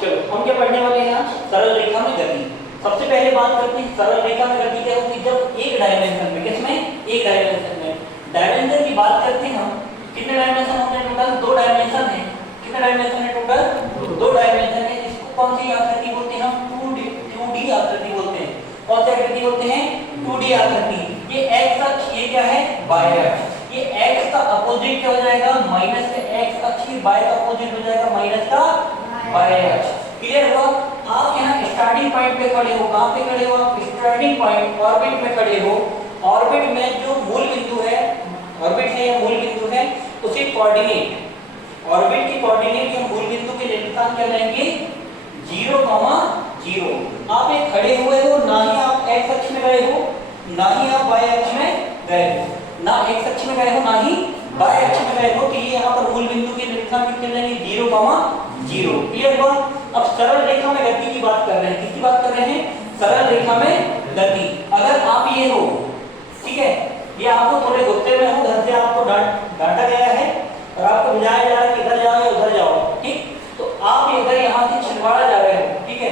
चलो हम क्या पढ़ने वाले हैं आज? सरल रेखा में गति। सबसे पहले बात करते हैं सरल रेखा में गति क्या होती है जब एक डायमेंशन में, किसमें? एक डायमेंशन में। डायमेंशन की बात करते हैं हम, कितने डायमेंशन होते हैं टोटल? 2 डायमेंशन है। कितने डायमेंशन है टोटल? 2 डायमेंशन है। इसको कौन सी आकृति बोलते हैं हम? 2D आकृति बोलते हैं। कौन सी आकृति बोलते हैं? 2D आकृति। ये x अक्ष, ये क्या है? y अक्ष। ये x का अपोजिट क्या हो जाएगा? माइनस का x अक्ष, y का अपोजिट हो जाएगा माइनस का y अक्ष। क्लियर हुआ? आप यहाँ स्टार्टिंग पॉइंट पे खड़े हो। कहाँ पे खड़े हो आप? स्टार्टिंग पॉइंट ऑर्बिट में खड़े हो। ऑर्बिट में जो मूल बिंदु है, ऑर्बिट है या मूल बिंदु है, उसे कोऑर्डिनेट, ऑर्बिट की कोऑर्डिनेट या मूल बिंदु के निर्देशांक क्या लेंगे? 0, 0। आप एक खड़े हुए हो, ना ही आप x अक्ष में गए हो, ना ही आप y अक्ष में गए हो, ना x अक्ष में गए हो, ना ही y अक्ष में गए हो, कि ये यहाँ पर मूल बिंदु के निर्देशांक कितने लेंगे? 0, 0। क्लियर हुआ? अब सरल रेखा में गति की बात कर रहे हैं। किसकी बात कर रहे हैं? सरल रेखा में गति। अगर आप ये हो, ठीक है, ये आपको थोड़े गुस्से में हो, घर से आपको डांटा गया है और आपको बुझाया जा रहा है कि इधर जाओ या उधर जाओ, ठीक, तो आप इधर यहाँ से छिंदवाड़ा जा रहे हो, ठीक है,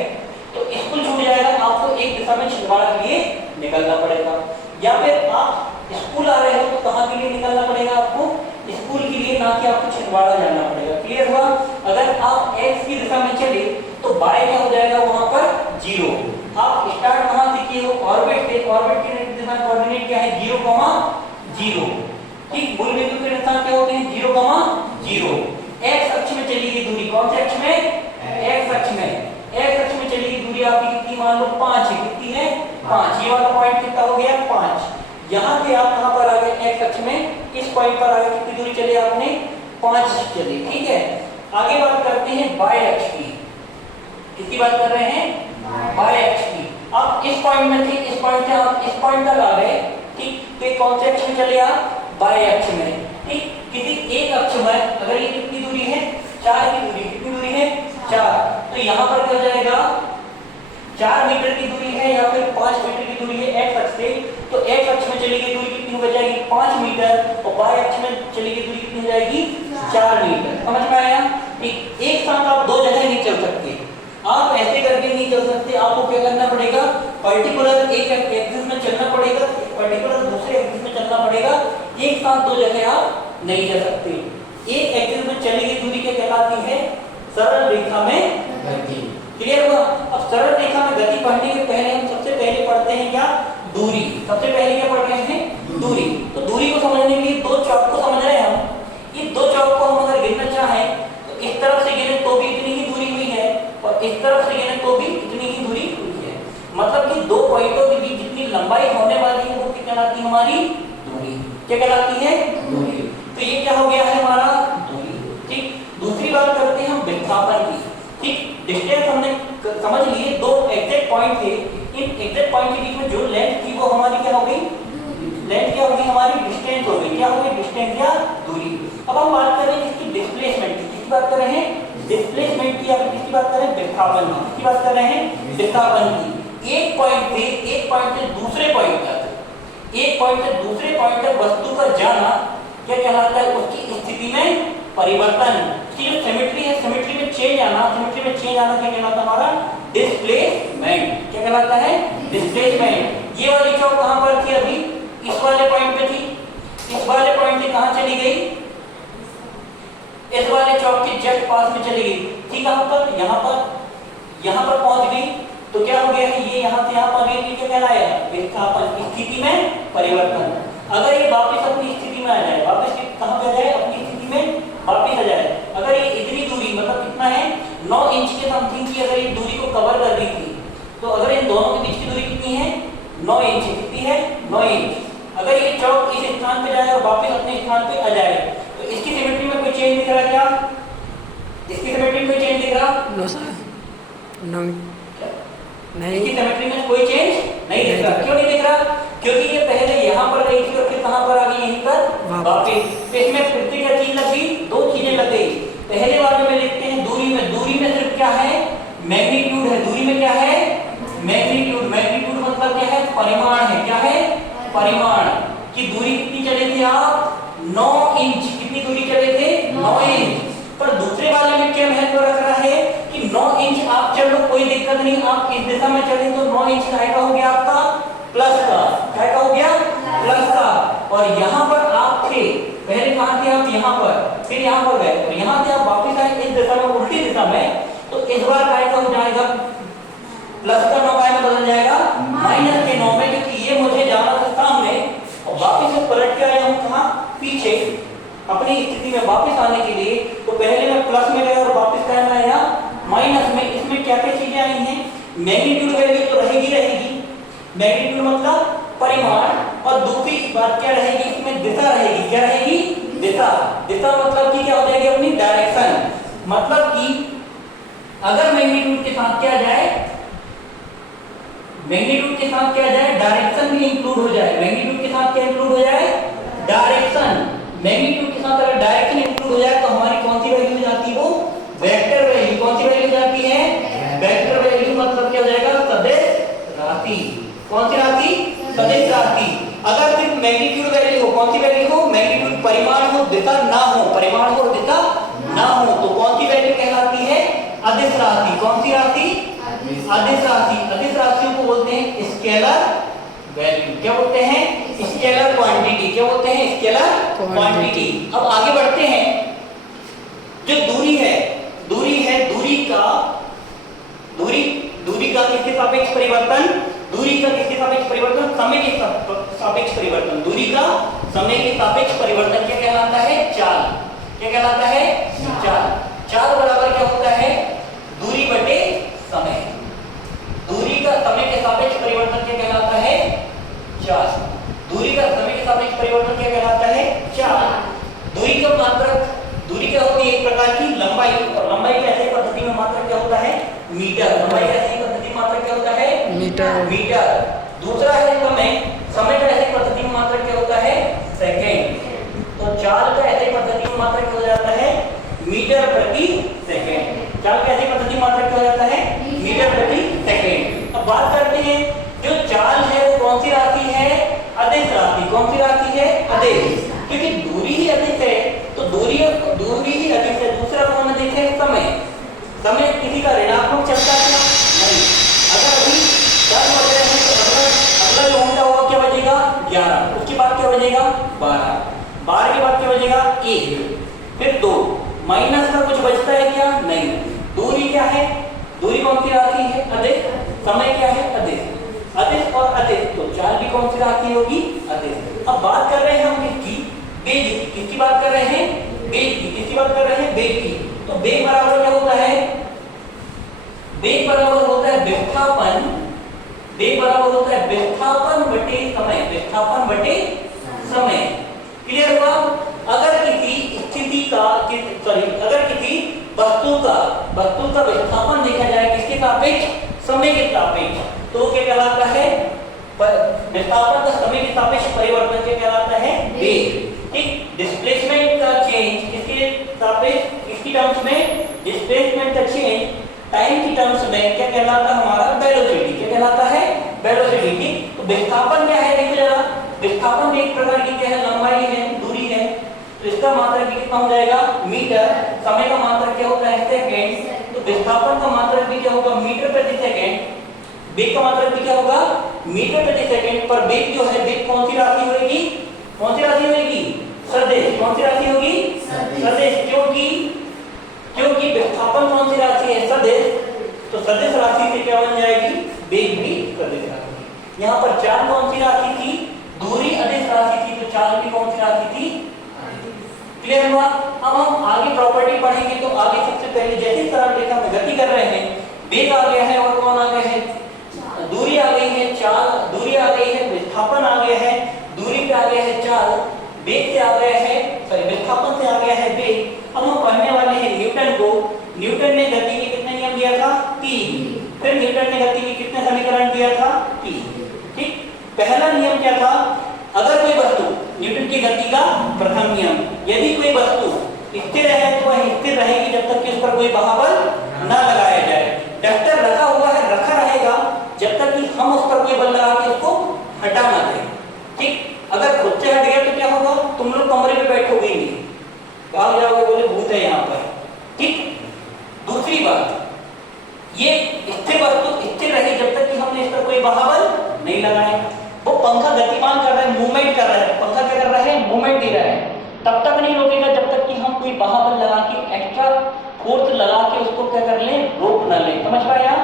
तो स्कूल छूट जाएगा, आपको एक दिशा में छिंदवाड़ा के लिए निकलना पड़ेगा। या फिर आप स्कूल आ रहे हो तो कहाँ के लिए निकलना पड़ेगा आपको? स्कूल के लिए, ना कि आपको छिंदवाड़ा जाना पड़ेगा। क्लियर हुआ? अगर आप x की दिशा में चले तो y क्या हो जाएगा वहां पर? 0। आप स्टार्ट कहां से किए हो? ऑर्बिट से। ऑर्बिट के दिशा कोऑर्डिनेट क्या है? 0, 0। ठीक, मूल बिंदु के निर्देशांक क्या होते हैं? 0, 0। x अक्ष में चली गई दूरी, कौन से अक्ष में? x अक्ष में। x अक्ष में चली गई दूरी आपकी कितनी? मान लो 5 है। कितनी है? 5। ये वाला पॉइंट कितना हो गया? 5। यहाँ से आप कहां पर आ गए? x अक्ष में। इस पॉइंट पर आ गए, कितनी दूरी चले आपने? 5 चली। ठीक है, आगे बात करते हैं y अक्ष की। किसकी बात कर रहे हैं? y अक्ष की। आप इस पॉइंट में थे, इस पॉइंट से आप इस पॉइंट तक आ गए, ठीक, तो कौन से अक्ष में चले आप? y अक्ष में। ठीक, किसी एक अक्ष में अगर ये कितनी दूरी है? 4 की दूरी। कितनी दूरी है? 4। तो यहाँ पर क्या हो जाएगा? 4 मीटर की दूरी है या फिर 5 मीटर की दूरी है x अक्ष से, तो x अक्ष में चली गई दूरी कितनी हो जाएगी? 5 मीटर, और y अक्ष में चली गई दूरी कितनी हो जाएगी? 4 मीटर। समझ में आया? ठीक, एक साथ आप 2 जगह नहीं चल सकते, आप ऐसे करके नहीं चल सकते। आपको क्या करना पड़ेगा? पर्टिकुलर एक एक्सिस में चलना पड़ेगा, पर्टिकुलर दूसरे एक्सिस में चलना पड़ेगा। एक साथ 2 जगह आप नहीं जा सकते। एक एक्सिस में चली गई दूरी क्या कहलाती है? सरल रेखा में गति। क्लियर हुआ? अब सरल रेखा में गति पढ़ने के पहले हम सबसे पहले पढ़ते हैं क्या? दूरी। सबसे पहले क्या पढ़ रहे हैं? दूरी। तो दूरी को समझने के लिए 2 चौक को समझ रहे हैं हम। ये 2 चौक को हम अगर गिनना चाहें तो इस तरफ से गिने तो भी इतनी ही दूरी हुई है, और इस तरफ से गिने तो भी इतनी ही दूरी हुई है। मतलब कि 2 पॉइंटों के बीच जितनी लंबाई होने वाली है वो क्या कहलाती है? हमारी दूरी। क्या कहलाती है? दूरी। तो ये क्या हो गया है? हमारा दूरी। ठीक, दूसरी बात करते हैं हम विस्थापन की। ठीक, डिस्टेंस हमने समझ लिए, 2 एग्जैक्ट पॉइंट थे, इन एग्जैक्ट पॉइंट के बीच में जो लेंथ थी वो हमारी क्या हो गई? लेंथ क्या हो गई? हमारी डिस्टेंस हो गई। क्या हो गई? डिस्टेंस या दूरी। अब हम बात कर रहे हैं इसकी डिस्प्लेसमेंट की। किसकी बात कर रहे हैं? डिस्प्लेसमेंट की। या किसकी बात कर रहे हैं? विस्थापन की। किसकी बात कर रहे हैं? विस्थापन की। एक पॉइंट से दूसरे पॉइंट तक, एक पॉइंट से दूसरे पॉइंट तक वस्तु का जाना क्या कहलाता है? उसकी स्थिति में परिवर्तन। उसकी जो सिमेट्री है, सिमेट्री में चेंज आना, सिमेट्री में चेंज आना क्या कहलाता है? हमारा डिस्प्लेसमेंट। क्या कहलाता है? डिस्प्लेसमेंट। ये वाली चौक कहां पर थी? अभी इस वाले पॉइंट पे थी। इस वाले पॉइंट से कहां चली गई? इस वाले चौक के जस्ट पास में चली गई। ठीक, कहां पर? यहां पर पहुंच गई। तो क्या हो गया है? ये यहां से यहां पर गई, क्या कहलाया? विस्थापन। स्थिति में परिवर्तन। अगर ये वापस अपनी स्थिति में आ जाए, वापस कहां पे आ जाए? अपनी स्थिति में वापस आ जाए। अगर ये इतनी दूरी, मतलब कितना है? 9 इंच के समथिंग की अगर ये दूरी को कवर कर दी थी, तो अगर इन दोनों के बीच की दूरी कितनी है? 9 इंच। कितनी है? 9 इंच। अगर ये चौक इस स्थान पे जाए और वापस अपने स्थान पे आ जाए, तो इसकी सिमेट्री में कोई चेंज दिख रहा क्या? इसकी सिमेट्री में कोई चेंज दिख रहा? नो सर, नो, नहीं। इसकी सिमेट्री में कोई चेंज नहीं दिख रहा। क्यों नहीं दिख रहा? क्योंकि ये पहले यहाँ पर गई थी और फिर कहां पर आ गई? यहीं पर वापस। तो इसमें फिर से क्या चीज लग गई? 2 चीजें लग गई। पहले वाले में लिखते हैं दूरी में, दूरी में सिर्फ क्या है? मैग्नीट्यूड है। दूरी में क्या है? मैग्नीट्यूड। मैग्नीट्यूड मतलब क्या है? परिमाण है। क्या है? परिमाण। की दूरी कितनी चले थे आप? 9 इंच। कितनी दूरी चले थे? 9 इंच। पर दूसरे वाले में क्या महत्व रख रहा है कि 9 इंच कोई दिक्कत नहीं, आप इस दिशा में चले तो 9 इंच का हो गया आपका प्लस का, क्या हो गया प्लस का। और यहाँ पर आप थे, पहले कहाँ थे आप, यहाँ पर, फिर यहाँ पर गए, और यहाँ से आप वापस आए इस दिशा में, उल्टी दिशा में, तो इस बार काय का हो जाएगा प्लस का 9 काय में बदल जाएगा माइनस के 9 में, क्योंकि ये मुझे जाना था सामने और वापस से पलट के आया हूँ कहाँ, पीछे अपनी स्थिति में वापस आने के लिए। तो पहले मैं प्लस में गया और वापस क्या में आया माइनस में। इसमें क्या क्या चीजें आई हैं, मैग्नीट्यूड वैल्यू तो रहेगी, मैग्नीट्यूड मतलब परिमाण, और दूसरी बात क्या रहेगी इसमें, दिशा रहेगी। क्या रहेगी, दिशा। दिशा मतलब कि क्या हो जाएगी अपनी डायरेक्शन, मतलब कि अगर मैग्नीट्यूड के साथ क्या जाए, मैग्नीट्यूड के साथ क्या जाए, डायरेक्शन भी इंक्लूड हो जाए। मैग्नीट्यूड के साथ क्या इंक्लूड हो जाए, डायरेक्शन। मैग्नीट्यूड के साथ अगर डायरेक्शन इंक्लूड हो जाए तो हमारी कौन सी वैल्यू हो जाती है, वो वेक्टर वैल्यू। कौन सी वैल्यू हो जाती है, वेक्टर वैल्यू। मतलब क्या हो जाएगा, सदिश राशि। कौन सी राशि, सदिश राशि। अगर सिर्फ मैग्नीट्यूड वैल्यू हो, कौन सी वैल्यू हो, मैग्नीट्यूड परिमाण हो, दिशा ना हो, परिमाण हो दिशा ना हो, तो कौन सी वैल्यू कहलाती है, अदिश राशि। कौन सी राशि, अदिश राशि। अदिश राशियों को बोलते हैं स्केलर वैल्यू। क्या बोलते हैं, स्केलर क्वांटिटी। क्या बोलते हैं, स्केलर क्वांटिटी। अब आगे बढ़ते हैं, जो दूरी है, दूरी है, दूरी का किसके सापेक्ष परिवर्तन, दूरी का किसके सापेक्ष परिवर्तन, समय के सापेक्ष परिवर्तन। दूरी का समय के सापेक्ष परिवर्तन क्या कहलाता है, चाल। क्या कहलाता है, चाल। चाल बराबर क्या होता है, दूरी बटे समय। दूरी का समय के सापेक्ष परिवर्तन क्या कहलाता है, चाल। दूरी का समय के सापेक्ष परिवर्तन क्या कहलाता है, चाल। दूरी का मात्रक, दूरी क्या होती है, एक प्रकार की लंबाई, और लंबाई की ऐसी पद्धति में मात्रक क्या होता है, मीटर। लंबाई का ऐसी पद्धति में मात्रक क्या होता है, मीटर। दूसरा है समय, समय का ऐसी पद्धति में मात्रक क्या होता है, सेकंड। तो चाल का ऐसी पद्धति में मात्रक क्या हो जाता है, मीटर प्रति सेकंड। चाल का ऐसी पद्धति में मात्रक क्या हो जाता है, मीटर प्रति सेकंड। अब बात करते हैं, जो चाल है वो कौन सी राशि है, अदिश राशि। कौन सी राशि है, अदिश। क्योंकि दूरी ही अदिश है, तो दूरी ही अदिश है। दूसरा कौन अदिश है, समय। समय किसी का ऋणात्मक चलता है नहीं। अगर अभी 10 बज रहे हैं तो अगला जो घंटा होगा क्या बजेगा, 11। उसके बाद क्या बजेगा, 12। 12 के बाद क्या बजेगा, 1, फिर 2। माइनस का कुछ बचता है क्या, नहीं। दूरी क्या है, दूरी कौन सी राशि है, अदिश। समय क्या है, अदिश। अदिश और अदिश, तो चाल भी कौन सी राशि होगी, अदिश। अब बात कर रहे हैं हम किसकी, वेग की। किसकी बात कर रहे हैं, वेग की। किसकी बात कर रहे हैं, वेग की। तो वेग बराबर क्या होता है, वेग बराबर होता है विस्थापन। वेग बराबर होता है विस्थापन बटे समय। विस्थापन बटे समय। क्लियर हुआ। अगर किसी स्थिति का, अगर किसी वस्तु का विस्थापन देखा जाए किसके सापेक्ष, समय के सापेक्ष, तो क्या कहलाता है, विस्थापन का समय के सापेक्ष परिवर्तन क्या कहलाता है, वेग। ठीक। डिस्प्लेसमेंट का चेंज किसके सापेक्ष, किसकी टर्म्स में, डिस्प्लेसमेंट का चेंज टाइम की टर्म्स में क्या कहलाता है, हमारा वेलोसिटी। क्या कहलाता है, वेलोसिटी। ठीक। तो विस्थापन क्या है, देखो जरा। विस्थापन भी एक प्रकार की क्या है, लंबाई है, दूरी है। तो इसका मात्रक भी कितना हो जाएगा, मीटर। समय का मात्रक क्या होता है, सेकंड। तो विस्थापन का मात्रक भी क्या होगा, मीटर प्रति सेकंड। वेग का मात्रक भी क्या होगा, मीटर प्रति सेकंड। पर वेग जो है, वेग कौन सी राशि होगी, कौन सी राशि होगी, सदिश। कौन सी राशि होगी, सदिश। क्योंकि विस्थापन कौन सी राशि है, सदिश। तो सदिश राशि से क्या बन जाएगी, वेग भी सदिश राशि। यहाँ पर चाल कौन सी राशि थी, दूरी अदिश राशि थी, तो चाल भी कौन सी राशि थी। क्लियर हुआ। अब हम आगे प्रॉपर्टी पढ़ेंगे, तो आगे सबसे पहले जैसे सरल रेखा में गति कर रहे हैं, वेग आ गया है और कौन आ गया है, दूरी आ गई है, चाल, दूरी आ गई है, विस्थापन आ गया है, दूरी पे आ गया है चाल, वेग से आ गया है, विस्थापन से आ गया है वेग। अब हम पढ़ने वाले हैं न्यूटन को। न्यूटन ने गति के कितने नियम दिया था, 3। फिर न्यूटन ने गति के कितने समीकरण दिया था, 3। ठीक। पहला नियम क्या था, अगर कोई वस्तु, न्यूटन की गति का प्रथम नियम, यदि कोई वस्तु स्थिर है तो वह स्थिर रहेगी जब तक कि उस पर कोई बल न लगाया जाए। डस्टर रखा हुआ है, रखा रहेगा जब तक कि हम उस पर कोई बल लगा के उसको हटा ना दें। ठीक। अगर खुद से हट गया तो क्या होगा, तुम लोग कमरे में बैठोगे ही नहीं, भाग जाओगे, बोले भूत है यहाँ पर। ठीक। दूसरी बात, ये स्थिर वस्तु स्थिर रही जब तक कि हमने इस पर कोई बहाबल नहीं लगाया। वो पंखा गतिमान कर रहा है, मूवमेंट कर रहा है, पंखा क्या कर रहा है, मूवमेंट दे रहा है, तब तक नहीं रोकेगा जब तक कि हम कोई बहाबल लगा के एक्स्ट्रा फोर्स लगा के उसको क्या कर लें, रोक न लें। समझ पाया?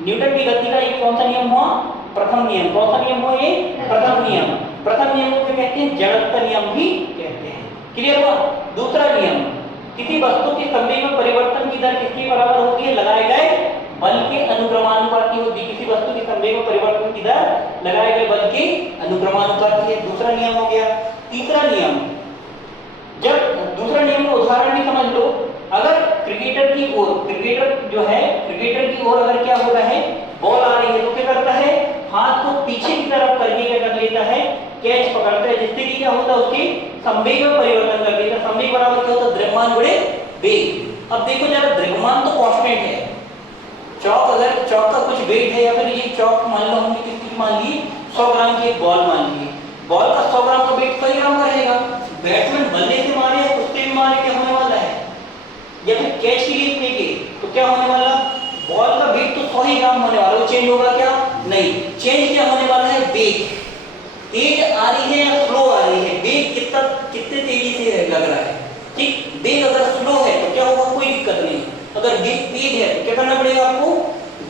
न्यूटन की गति का एक कौन सा नियम हुआ? प्रथम नियम। कौन सा नियम हुआ ये? प्रथम नियम। प्रथम नियम को कहते हैं जड़त्व नियम भी कहते हैं। क्लियर हुआ? दूसरा नियम, किसी वस्तु के संवेग में परिवर्तन की दर किसके बराबर होती है? लगाए गए बल के अनुक्रमानुपाती होती है। किसी वस्तु के संवेग में परिवर्तन की दर लगाए गए बल के अनुक्रमानुपाती है। दूसरा नियम हो गया। तीसरा नियम, जब दूसरा नियम का उदाहरण भी समझ लो, अगर क्रिकेटर की ओर, क्रिकेटर जो है, क्रिकेटर की ओर अगर क्या हो रहा है, बॉल आ रही है तो क्या करता है, हाथ को पीछे की तरफ करके क्या कर लेता है, कैच पकड़ता है, जिससे कि क्या होता है, उसके संवेग में परिवर्तन कर देता है। संवेग बराबर क्या होता है? द्रव्यमान गुणे वेग। अब देखो जरा, द्रव्यमान तो कांस्टेंट है, चौक, अगर चौक का कुछ वेट है या फिर ये चौक मान लो हमने किसकी मान ली, 100 ग्राम की एक बॉल मान ली, बॉल का 100 ग्राम का वेट 100 ग्राम का रहेगा। बैट्समैन बल्ले से मारे या कुत्ते में मारे, क्या होने वाला है, या फिर कैच के लिए फेंके तो क्या होने वाला, बॉल का वेट तो 100 ही ग्राम होने वाला, वो चेंज होगा क्या? नहीं। चेंज क्या होने वाला है? वेग। तेज आ रही है या स्लो आ रही है, वेग कितने तेजी से लग रहा है। ठीक, वेग अगर स्लो है तो क्या होगा, कोई दिक्कत नहीं। अगर वेग तेज है तो क्या करना पड़ेगा आपको?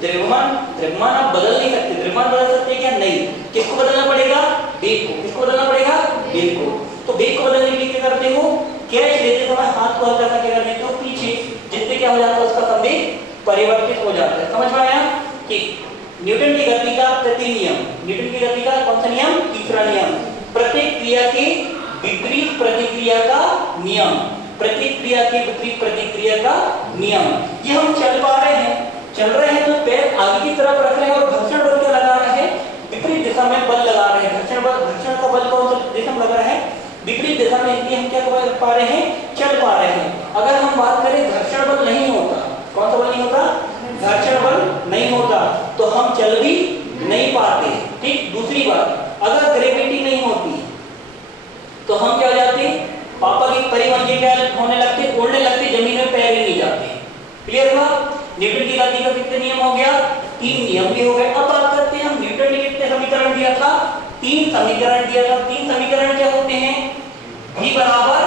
द्रव्यमान आप बदल नहीं सकते। द्रव्यमान बदल सकते हैं क्या? नहीं। किसको बदलना पड़ेगा? वेग को। किसको बदलना पड़ेगा? वेग को। तो वेग को बदलने के लिए क्या करते हो, कैच लेते समय हाथ को हल्का सा क्या कर देते हो पीछे, जिससे क्या हो जाता है, उसका संवेग परिवर्तित हो जाता है। समझ में आया? ठीक। न्यूटन की गति का तृतीय नियम, न्यूटन की गति का कौन सा नियम? तीसरा नियम, प्रत्येक क्रिया के विपरीत प्रतिक्रिया का नियम। प्रत्येक क्रिया के विपरीत प्रतिक्रिया का नियम। ये हम चल पा रहे हैं, चल रहे हैं तो पैर आगे की तरफ रख रहे हैं और घर्षण बल क्या लगा रहे हैं, विपरीत दिशा में बल लगा रहे हैं। घर्षण का बल कौन सा दिशा में लग रहा है? विपरीत दिशा में, इसलिए हम क्या कर पा रहे हैं, चल पा रहे हैं। अगर हम बात करें घर्षण बल नहीं होता, कौन सा बल नहीं होता? घर्षण बल नहीं होता तो हम चल भी नहीं पाते। ठीक। दूसरी बात, अगर ग्रेविटी नहीं होती तो हम क्या हो जाते, पापा की परिवहन के क्या होने लगते, उड़ने लगते, जमीन में पैर ही नहीं जाते। क्लियर हुआ? न्यूटन की गति का कितने नियम हो गया? 3 नियम भी हो गए। अब बात करते हैं हम, न्यूटन ने कितने समीकरण दिया था? 3 समीकरण दिया था। 3 समीकरण क्या होते हैं? v बराबर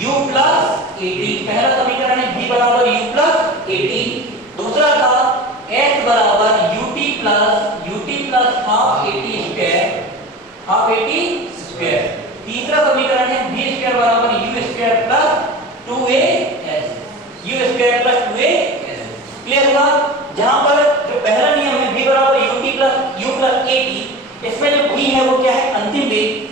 u प्लस at। पहला समीकरण है v बराबर u प्लस at। दूसरा था s बराबर ut plus half at square, half at square. तीसरा समीकरण है v स्क्वायर बराबर u square plus 2as, u square plus 2as। Clear हुआ? जहां पर जो पहला नियम है v बराबर u प्लस at, इसमें जो v है वो क्या है? अंतिम वेग।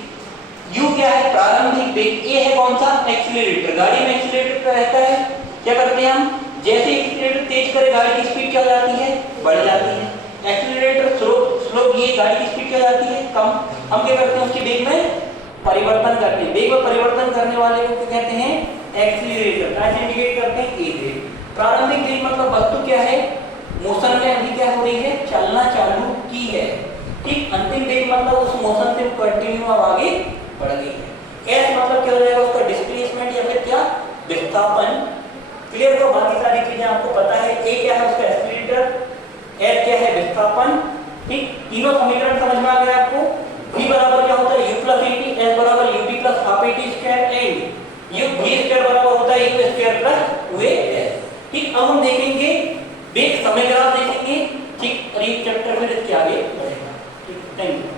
u क्या है? प्रारंभिक वेग। a है कौन सा? एक्सीलरेटर। गाड़ी में एक्सीलरेटर क्या रहता है, क्या करते हैं हम, जैसे एक्सीलरेटर तेज करे गाड़ी की स्पीड क्या हो जाती है? बढ़ जाती है। एक्सीलरेटर स्लो किए गाड़ी की स्पीड क्या हो जाती है? कम। हम क्या करते हैं, उसके वेग में परिवर्तन करते हैं। वेग में परिवर्तन करने वाले को क्या कहते हैं? एक्सीलरेटर। कैसे इंडिकेट करते हैं? a वेग। प्रारंभिक वेग मतलब वस्तु क्या है, मोशन में अभी क्या हो रही है, चलना चालू की है। ठीक। अंतिम वेग मतलब उस मोशन से कंटिन्यू अब आगे बढ़ गई है। s मतलब क्या हो जाएगा, उसका डिस्प्लेसमेंट या फिर क्या, विस्थापन। क्लियर हो? बाकी सारी चीजें आपको पता है। a क्या है, उसका एक्सीलरेटर, s क्या है, विस्थापन। ठीक। तीनों समीकरण समझ में आ गए आपको? v बराबर क्या होता है? u प्लस at, s बराबर ut plus half at square and u v square बराबर होता है u स्क्वायर प्लस 2as। ठीक। अब हम देखेंगे वेग समय ग्राफ देखेंगे। ठीक। और ये चैप्टर में इसके आगे बढ़ेगा। ठीक। Thank you.